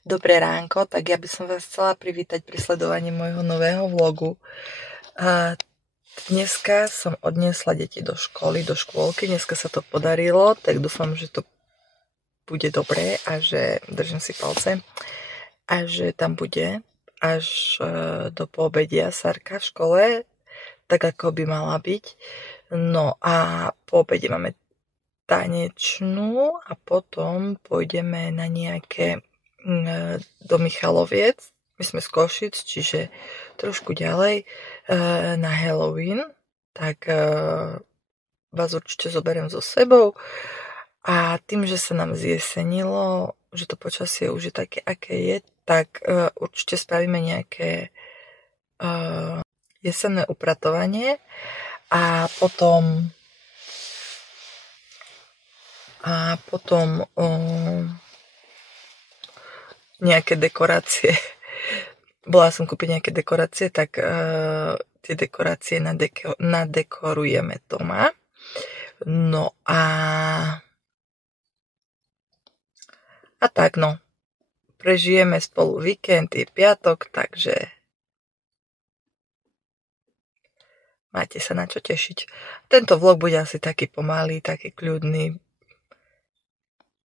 Dobré ránko, tak ja by som vás chcela privítať pri sledovaní môjho nového vlogu. Dneska som odniesla deti do školy, do škôlky, dneska sa to podarilo, tak dúfam, že to bude dobré a že držím si palce a že tam bude až do poobedia Sarka v škole, tak ako by mala byť. No a po obede máme tanečnú a potom pôjdeme na nejaké do Michaloviec, my sme z Košic, čiže trošku ďalej, na Halloween, tak vás určite zoberiem so sebou a tým, že sa nám zjesenilo, že to počasie už je také, aké je, tak určite spravíme nejaké jesenné upratovanie a potom nejaké dekorácie. Bola som kúpiť nejaké dekorácie, tak tie dekorácie nadekorujeme doma. No a tak no. Prežijeme spolu víkend, je piatok, takže máte sa na čo tešiť. Tento vlog bude asi taký pomalý, taký kľudný.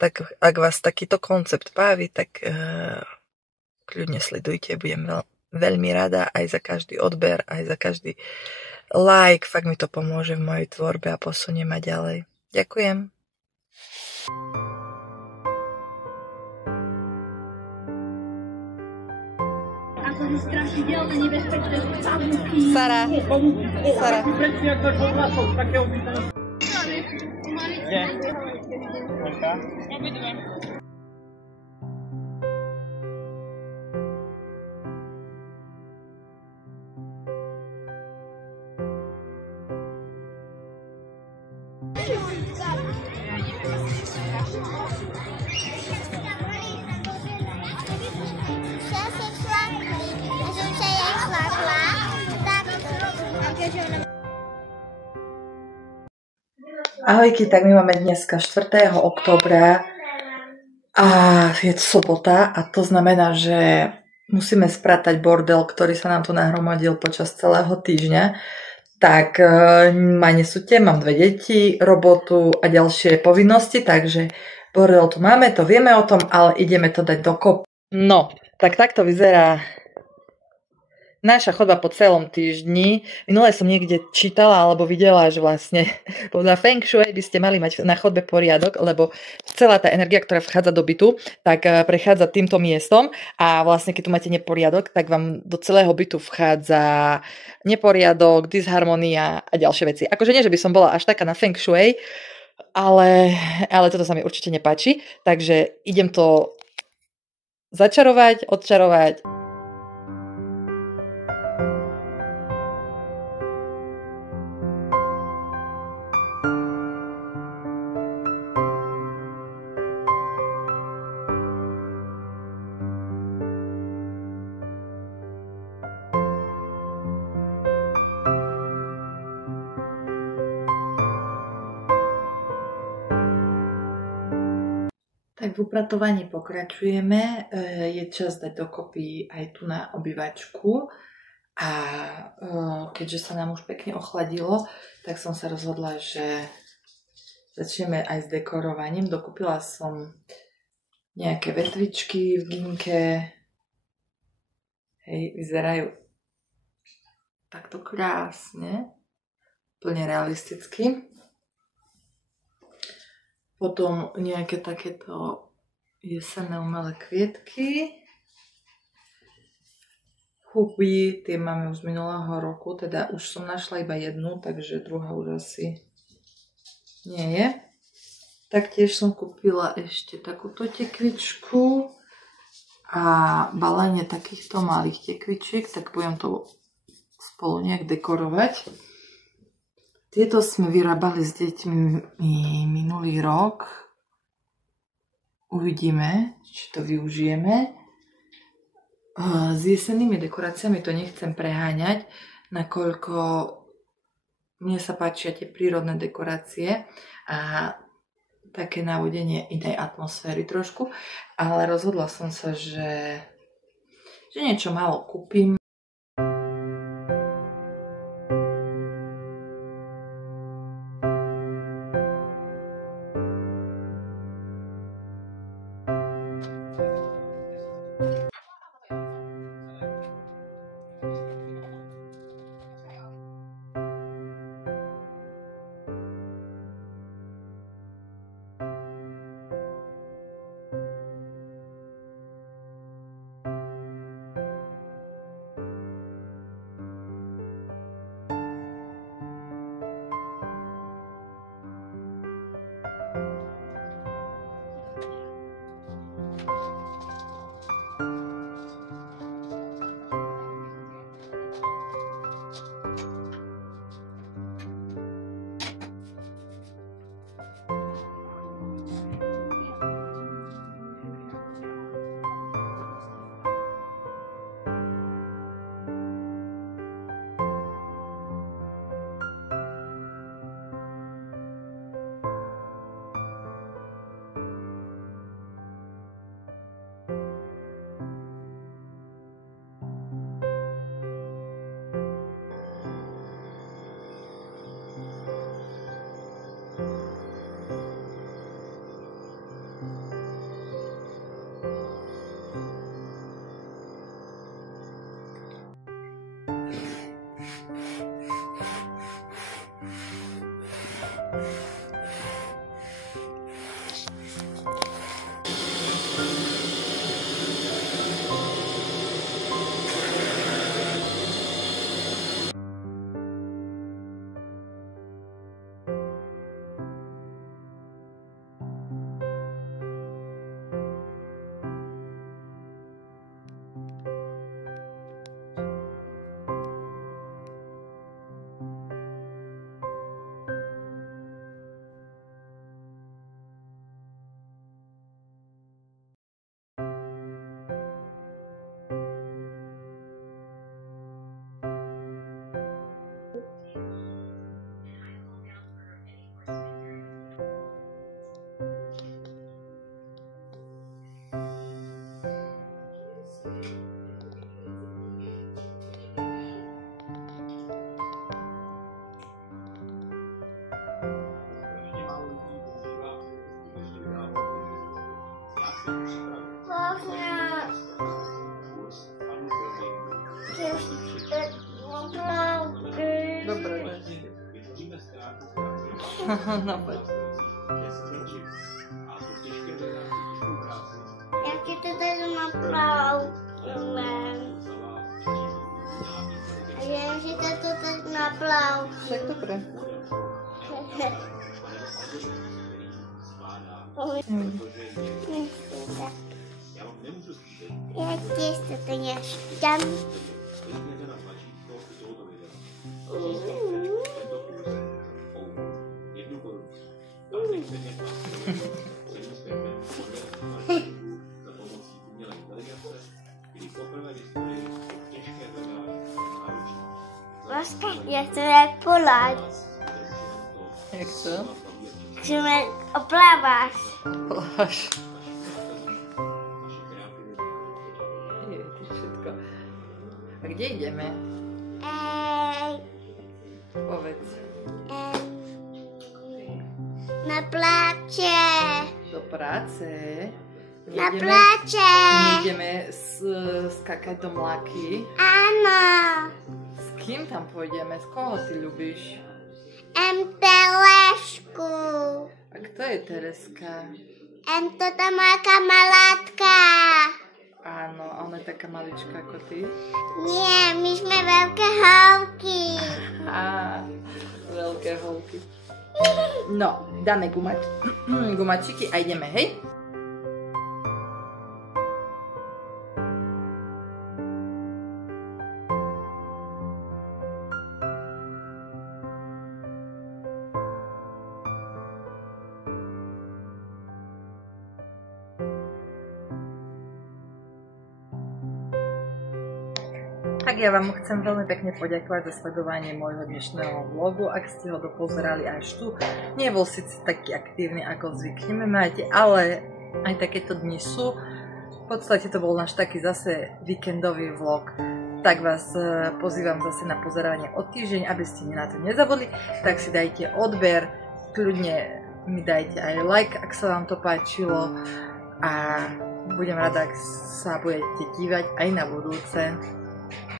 Tak ak vás takýto koncept baví, tak kľudne sledujte, budem veľmi rada aj za každý odber, aj za každý like, fakt mi to pomôže v mojej tvorbe a posunie ma ďalej. Ďakujem. Sara. Ahojky, tak my máme dneska 4. októbra a je sobota a to znamená, že musíme spratať bordel, ktorý sa nám tu nahromadil počas celého týždňa. Tak ma nesúďte, mám 2 deti, robotu a ďalšie povinnosti, takže bordel tu máme, to vieme o tom, ale ideme to dať dokopy. No, tak takto vyzerá naša chodba po celom týždni. Minulé som niekde čítala alebo videla, že vlastne podľa Feng Shui by ste mali mať na chodbe poriadok, lebo celá tá energia, ktorá vchádza do bytu, tak prechádza týmto miestom a vlastne keď tu máte neporiadok, tak vám do celého bytu vchádza neporiadok, disharmonia a ďalšie veci. Akože nie, že by som bola až taká na Feng Shui, ale toto sa mi určite nepáči, takže idem to začarovať, odčarovať. Tak v upratovaní pokračujeme, je čas dať dokopy aj tu na obývačku a keďže sa nám už pekne ochladilo, tak som sa rozhodla, že začneme aj s dekorovaním. Dokúpila som nejaké vetvičky v ginke, hej, vyzerajú takto krásne, plne realisticky. Potom nejaké takéto jesenné umelé kvietky. Huby, tie máme už z minulého roku, teda už som našla iba jednu, takže druhá už asi nie je. Taktiež som kúpila ešte takúto tekvičku a balenie takýchto malých tekvičiek, tak budem to spolu nejak dekorovať. Tieto sme vyrábali s deťmi minulý rok. Uvidíme, či to využijeme. S jesennými dekoráciami to nechcem preháňať, nakoľko mne sa páčia tie prírodné dekorácie a také navodenie inej atmosféry trošku, ale rozhodla som sa, že niečo málo kúpim. Dobre. No poď. Ja ti to tady napravím. Ja si to tady napravím. Tak dobre. Ja tiež to nešťam. Láska, ja chcem jak Polák. Jak to? Chceme oplávaš. Pláž. Je, to všetko. A kde ideme? Povedz. Na pláče. Do práce. Na pláče. Nejdeme skakať do mlaky. Áno. S kým tam pôjdeme? Z koho ty ľubíš? Telešku. A kto je Tereska? To tá moja kamarátka. Áno, a ona je taká maličká ako ty. Nie, my sme veľké holky. Á, veľké holky. No, dáme gumačiky a ideme, hej? Tak ja vám chcem veľmi pekne poďakovať za sledovanie môjho dnešného vlogu. Ak ste ho dopozerali až tu, nebol síce taký aktívny, ako zvykneme mať, ale aj takéto dni sú. V podstate to bol náš taký zase víkendový vlog. Tak vás pozývam zase na pozeranie o týždeň, aby ste na to nezabudli. Tak si dajte odber, kľudne mi dajte aj like, ak sa vám to páčilo. A budem rada, ak sa budete dívať aj na budúce.